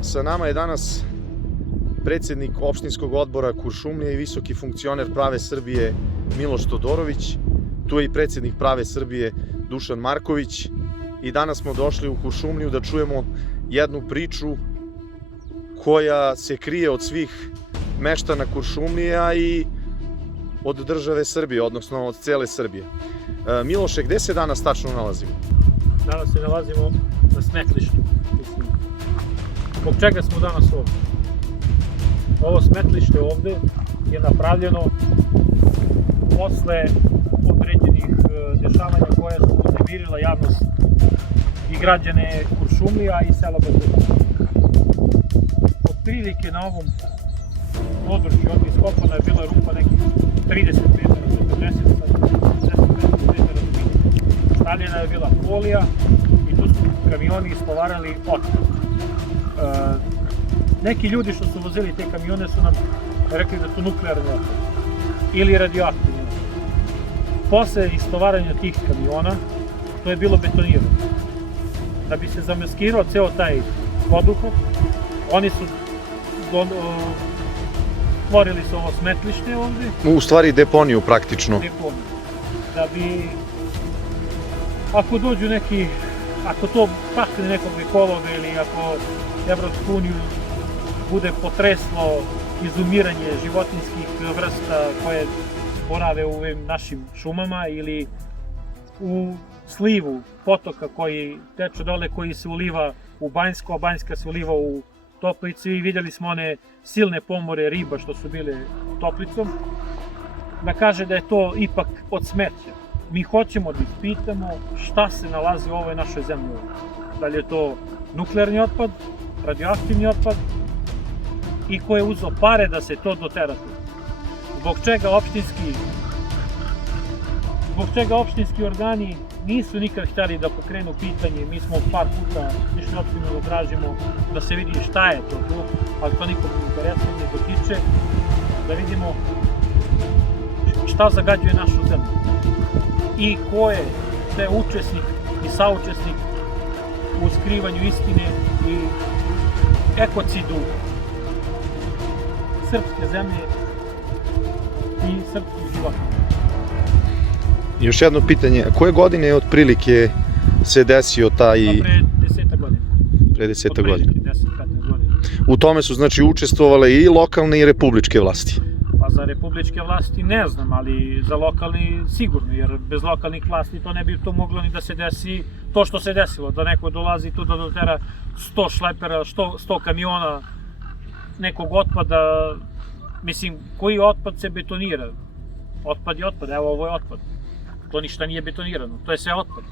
Sa nama je danas predsjednik opštinskog odbora Kuršumlije i visoki funkcioner Prave Srbije Miloš Todorović. Tu je i predsjednik Prave Srbije Dušan Marković. I danas smo došli u Kuršumliju da čujemo jednu priču koja se krije od svih meštana Kuršumlije, a i od države Srbije, odnosno od cele Srbije. Miloše, gde se danas tačno nalazimo? Danas se nalazimo na smetlištu, mislim. Zbog čega smo danas ovdje? Ovo smetlište ovdje je napravljeno posle određenih dešavanja koja su uznemirila javnost i građane Kuršumlija i sela Bazura. Otprilike na ovom području ovdje iskopana je bila rupa nekih 30 metara, 40 metara dubine. Stavljena je bila folija i tu su kamioni istovarali otpad. Neki ljudi što su vozili te kamione su nam rekli da su nuklearni otpad ili radioaktivni otpad. Posle istovaranja tih kamiona to je bilo betonirano. Da bi se zamaskirao ceo taj poduhvat, oni su stvorili su ovo smetlište ovdje. U stvari deponiju praktično. Deponiju. Da bi, ako dođu neki, ako to pakne nekog ekologa ili ako Evropsku uniju bude potreslo izumiranje životinjskih vrsta koje borave u ovim našim šumama ili u slivu potoka koji teče dole, koji se uliva u Banjsko, a Banjska se uliva u Toplicu, i vidjeli smo one silne pomore riba što su bile Toplicom, da kaže da je to ipak od smeća. Mi hoćemo da ispitamo šta se nalazi u ovoj našoj zemlji. Da li je to nuklearni otpad, radioaktivni otpad i ko je uzeo pare da se to dotera tu. Zbog čega opštinski organi nisu nikad htjeli da pokrenu pitanje. Mi smo par puta išli opštinu da tražimo da se vidi šta je to tu, ali to nikom interesuje, ne dotiče, da vidimo šta zagađuje našu zemlju i ko je sve učesnik i saučesnik u skrivanju istine i ekocidu srpske zemlje i srpskih života. Još jedno pitanje, koje godine otprilike se desio taj... Pre 10 godina. Pre 10 godina. 10-15 godina. U tome su znači učestvovale i lokalne i republičke vlasti. Pa za republičke vlasti ne znam, ali za lokalni sigurno, jer bez lokalnih vlasti to ne bi to moglo ni da se desi to što se desilo, da neko dolazi tu da dotera 100 šlepera, 100 kamiona nekog otpada. Mislim, koji otpad se betonira? Otpad je otpad, evo ovo je otpad. To ništa nije betonirano, to je sve otpad.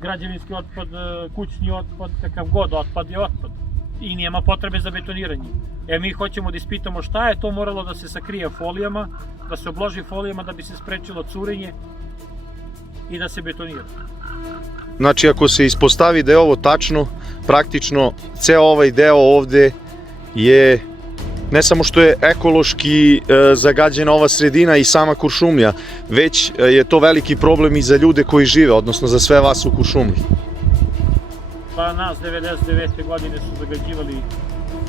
Građevinski otpad, kućni otpad, kakav god otpad je otpad. I nema potrebe za betoniranje. Mi hoćemo da ispitamo šta je to moralo da se sakrije folijama, da se obloži folijama da bi se sprečilo curenje i da se betonira. Znači, ako se ispostavi da je ovo tačno, praktično ceo ovaj deo ovde je ne samo što je ekološki zagađena ova sredina i sama Kuršumlija, već je to veliki problem i za ljude koji žive, odnosno za sve vas u Kuršumliji. Pa nas 99. godine su zagađivali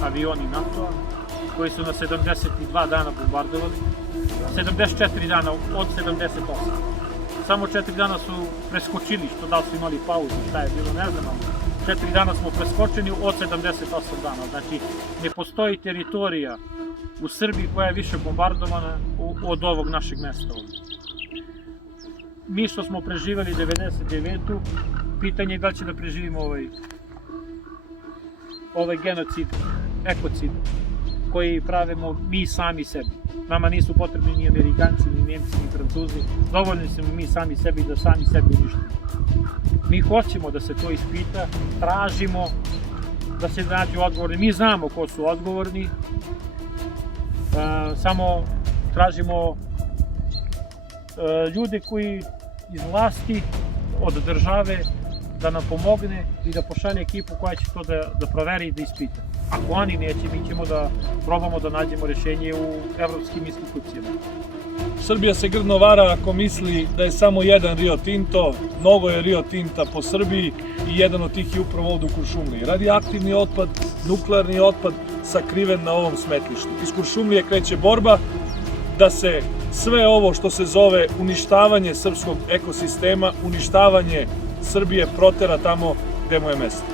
avioni NATO-a, koji su na 72 dana bombardovali, 74 dana od 78. Samo 4 dana su preskočili, što da li su imali pauzu, šta je bilo, ne znam, 4 dana smo preskočeni od 78 dana. Znači, ne postoji teritorija u Srbiji koja je više bombardovana od ovog našeg mesta ovdje. Mi što smo preživali 99. pitanje je da li će da preživimo ovaj genocid, ekocid, koji pravimo mi sami sebi. Nama nisu potrebni ni Amerikanci, ni Nemci, ni Francuzi. Dovoljni smo mi sami sebi da sami sebi uništimo. Mi hoćemo da se to ispita, tražimo da se nađu odgovorni. Mi znamo ko su odgovorni, samo tražimo ljude koji iz vlasti, od države, da nam pomogne i da pošalje ekipu koja će to da proveri i da ispita. Ako oni neće, mi ćemo da probamo da nađemo rješenje u evropskim institucijama. Srbija se grdno vara ako misli da je samo jedan Rio Tinto, mnogo je Rio Tinta po Srbiji i jedan od tih je upravo ovdje u Kuršumliji. Radioaktivni otpad, nuklearni otpad sakriven na ovom smetlištu. Iz Kuršumlije kreće borba da se sve ovo što se zove uništavanje srpskog ekosistema, uništavanje Srbije protera tamo gde mu je mesto.